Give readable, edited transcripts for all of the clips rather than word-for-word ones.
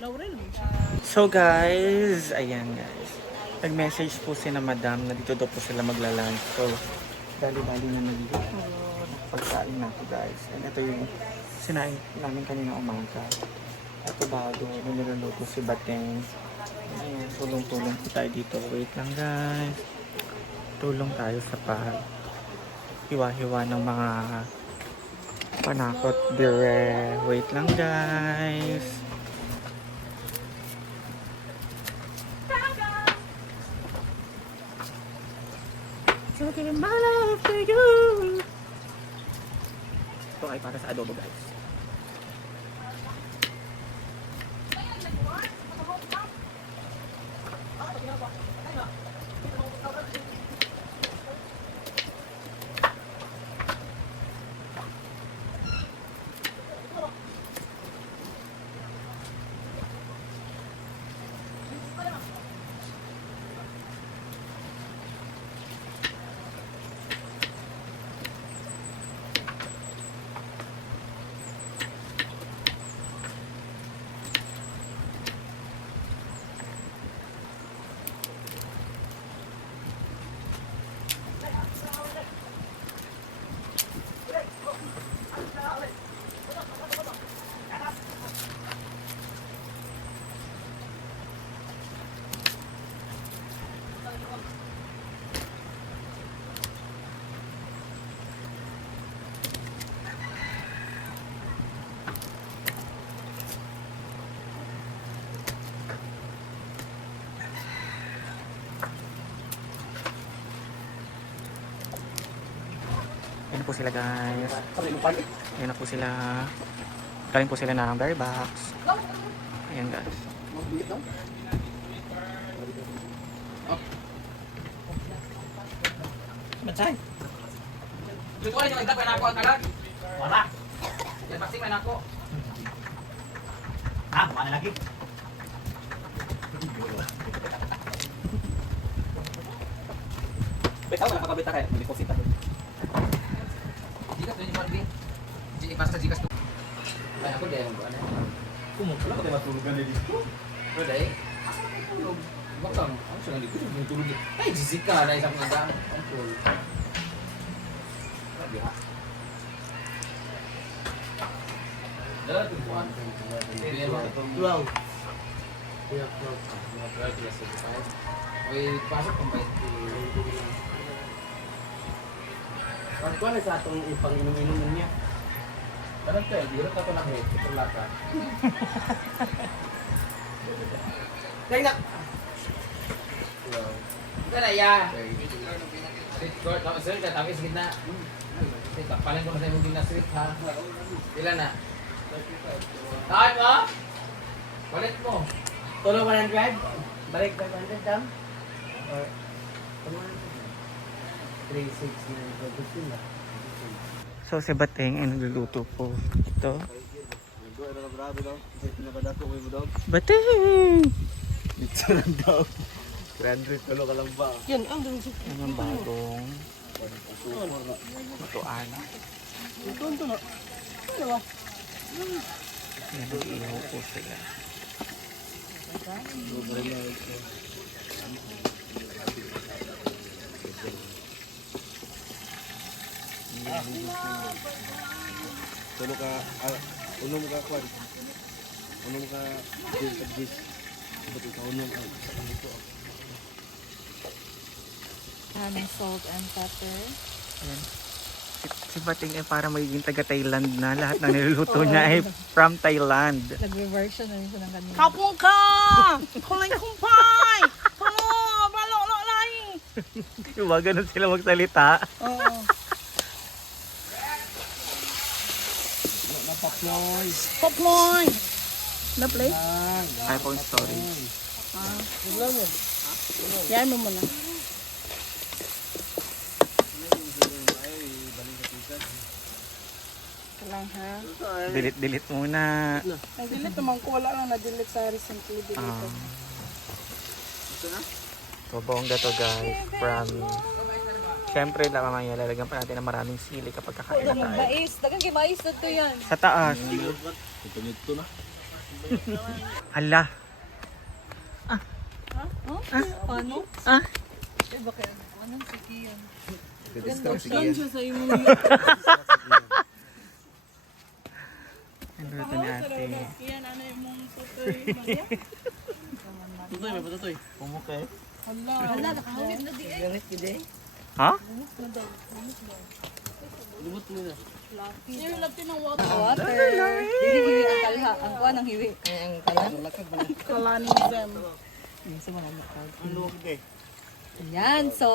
Laurel. So guys, ayan guys. Nag-message po si na madam na dito daw po sila magla-lunch. So, dali-dali na nandito. Pagkain na po guys. And ito yung sinain namin kanina umaga. Ito bago, niluluto si Bateng. Ayan, tulong-tulong po tayo dito. Wait lang guys. Tulong tayo sa hiwa-hiwa ng mga panakot dire. Wait lang guys. So give my love to you. Ito ay para sa adobo guys. Ayan po sila guys. Ayan na po sila. Galing po sila ng berry box. Ayan guys. Matsay. Dito ko rin yung nagdapay na ako ang kalag. Wala. Yan pasti man ako. Ah, mana lagi. Betaw na nakakabita kayo. May deposit ako. Jikas to yung morning. Basta jikas to. Ay, ako dahil mo ano. Kumukula ko tayo matulugan na dito. Pero dahil. Bakang, ano siya nandito? Yung tulog dito. Ay, Jessica na isang mga control. Wow. May pasok kung ba Ano na sa atong ipang-inom-inom niya? Tanong tayo, di rin ako nakit. Ito lata. Kaya na! Ito na, ya. Street tapos sir, tapos sa gitna. Paling ko na sa imong gitna street, ha? Ilan na? Taan mo? Balit mo. Tulong 100? Balik 500 dam? Or 369 sila. So si Bateng ay nagluluto po. Ito. Bateng! Ito lang daw. 300 tulo ka lang ba? Yan, ang dami sa Yan ang bagong lutuan. ito na. Ano ba? Yan ang ihaw po sila. Tulo ka, unom ka kwan. Unom ka dis. Sabi ka unom ka sa kanito. May salt and pepper. Ayan. Si Bateng ay para magiging taga Thailand na. Lahat ng niluluto niya ay from Thailand. Nag-reversion na rin siya ng kanina. Kapong ka! Kulay kumpay! Ano? Balok lang! Diba ganun sila magsalita? Oo. Poploy! Na play? iPhone story. Yan mo muna. Lang ha? Delete muna. Nag-delete naman ko. Wala lang na-delete sa recently deleted. So, bongga to guys. From... Siyempre, mamaya lalagyan pa natin ng maraming sili kapag kakain na tayo. Mais. Dagang kay mais na to yan. Sa taas. Ito nito na. Hala. Ano? Ah. Eh, bakit? Anong sige yan? Saan siya sa imo? Ang luto ni ate. Yan, ano yung mong tutoy? Tutoy, may patutoy. Pumukay. Hala. Wala, nakahawit na di eh. Ha? Lumot mo na. Yung lapin ng water. Water. Hindi hiwi ang kalha. Ang kuha ng hiwi. Ang kalan. Kalanism. Yung sa mga mukha. Ang luwag eh. Yan, so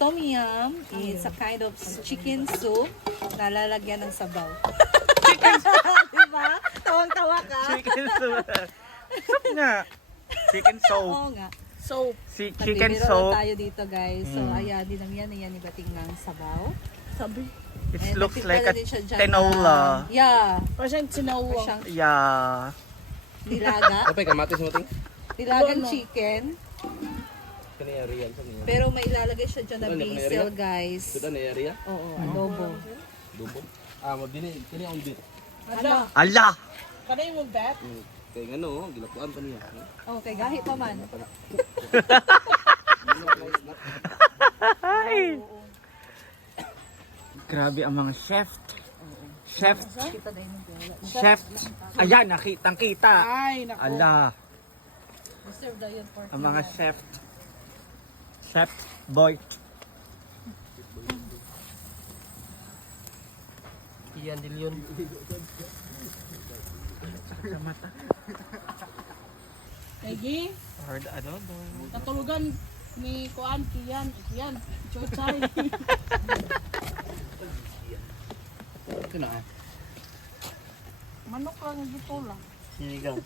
tom yum is a kind of chicken soup na lalagyan ng sabaw. Diba? Tawang-tawa ka. Chicken soup. Soup nga. Chicken soup. Oo nga. So, Chicken Nagbibiro soup. tayo dito guys. So Mm. ayan, dinamihan na yan ibating ng sabaw. sabi. It And looks nagtimpla like na a din siya dyan tinola. ng- Yeah. Parang sinawa. Siyang Yeah. nilaga. Kapay, kamatis mo ting? Nilagang Ano? chicken. Kani Ariel sa niya. Pero may ilalagay siya dyan na Ano, basil area? guys. Sudan ni Ariel? Oo, adobo. Dubo. Ah, mo dini kini ang bit. Hala. Ala! Kanay mo bet? Kay ngano, gilakuan pa niya. Okay, gahi pa man. Ay! Grabe ang mga chef. Chef. Kita na yun. Chef. Ayan, nakitang kita. Ay, nako. Ala. Reserve daw yun for Ang mga chef. Chef boy. Iyan dilyon. Sa mata. Lagi, Hard adobo. natulugan ni Kuan, Kian, Chochay. Ito na. Manok lang yung dito lang. Sinigang.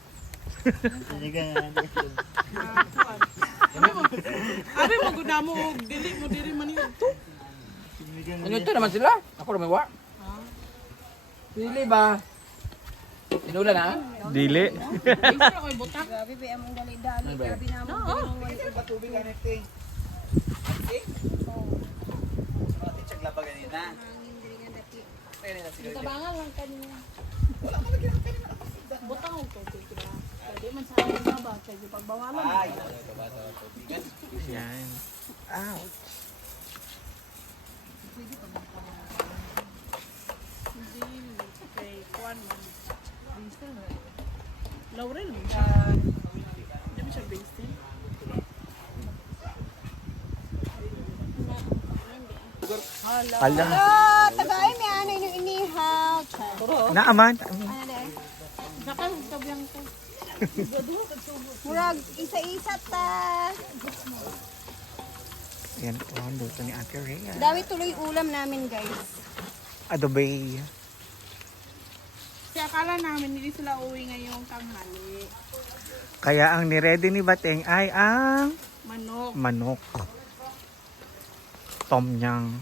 Abi mo gud mo og dili mo diri man yun to. Ano ito naman sila? Ako rumawa. Pili ba? Tinula na? Dili. Isa ko butak. Grabe, be, among dali-dali. Ano ba? Grabe naman. Tabangan lang kanina. Butang og to kaya. Di man sa akin ba kay pagbawalan. Yan. Ouch. Hindi kay Kuan man. Laurel mo siya. Hindi mo siya based eh. Ala. Ah, tagay, may anay nung inihaw. Naaman. Ano de? Saka sabyang ko. Murag, isa-isa ta. Yan po ang luto ni Ate Rhea. Dami tuloy ulam namin, guys. Adobe. Kasi akala namin hindi sila uwi ngayong tanghali. Kaya ang niready ni Bateng ay ang Manok. manok. Tom yum.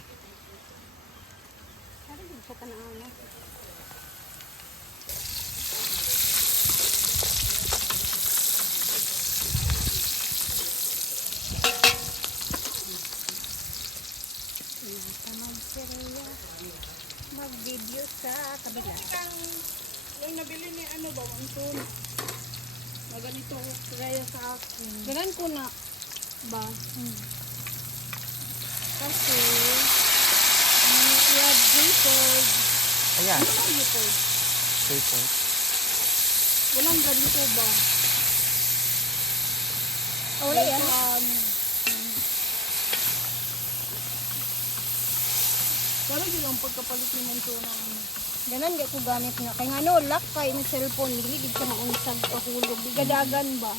Mag-video sa kabila. Yung nabili ni ano ba, Anton? Na ganito kaya sa akin. Ganun ko na. Ba? Kasi, i-add J-Fold. Ayan. Walang ito. Paper. Walang ganito ba? Oh, wala yan. Parang yun ang pagkapalit ni Manto na ano. Ganun, di ko gamit nga. Kaya nga no, lock kay ng cellphone. Ligid ka maunsag pahulog. Di gadagan ba?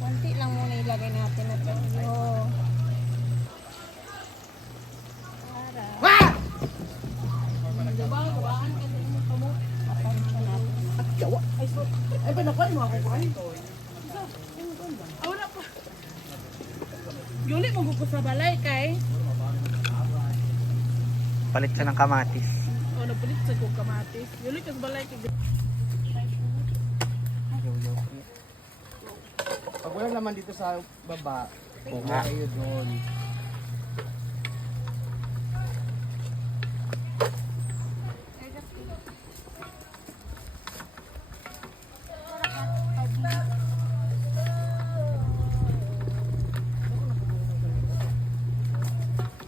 Konti lang muna ilagay natin na ito. Ay, panakuan mo ako kuhain. Wala pa. Yuli mo ko sa balay kay. Palit siya ng kamatis. O, napulit sa kong kamatis. Yulik kas balay kay Pag wala naman dito sa baba, Oo nga. kayo doon.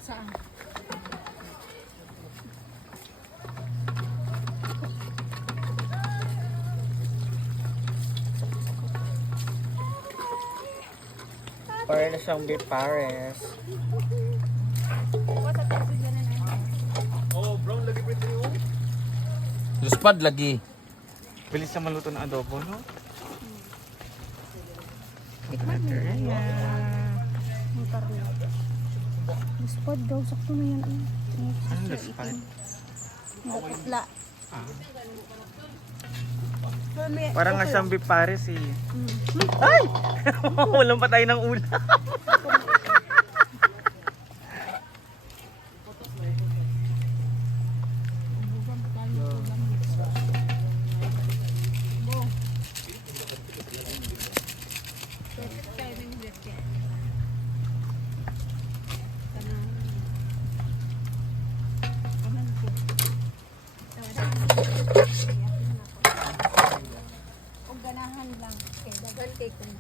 saan? Para na siyang beef pares. Luspad lagi. Bilis na maluto ng adobo, no? Ayan. Spot daw, sakto na yan. Anong luspad? Nakutla. Parang nga siyang beef pares eh. Ay! Walang patay ng ulam. Kung ganahan lang. Kaya dagan kay kung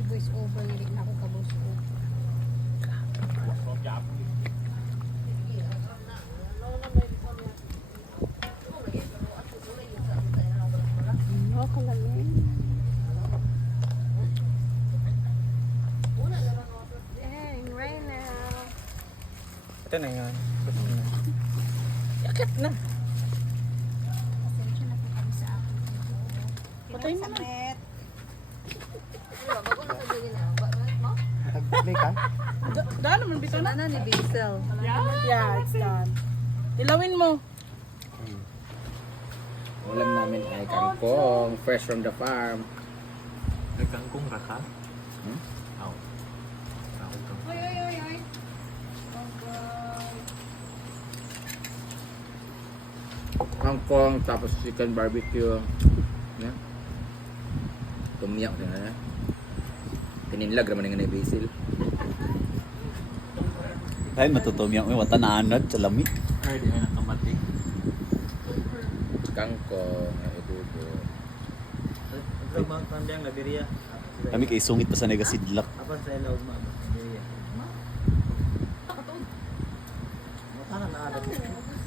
i-voice over na rin ako ka-voice over. Dang, right now. Ito na yun. Gusto na. Yakit na. Pasensya na po kami sa akin. Patay mo na. Sakit. Play ka? Daan naman bito na. Sana ni Basil. Yeah, it's done. Ilawin mo. Ulam namin ay kangkong, fresh from the farm. Nagkangkong ka ka? Hmm? Oo. Kangkong, tapos chicken barbecue. Yan. Tumyak din na. Tininlag naman nga na basil. Ay, matutom yung wata na anad sa lami. Ay, di na nakamati. Kangkong, adobo. Ito mga kambiyang nabiriya. Kami kay sungit pa sa negasidlak. Apa sa ilaw mo? Nabiriya. Maka na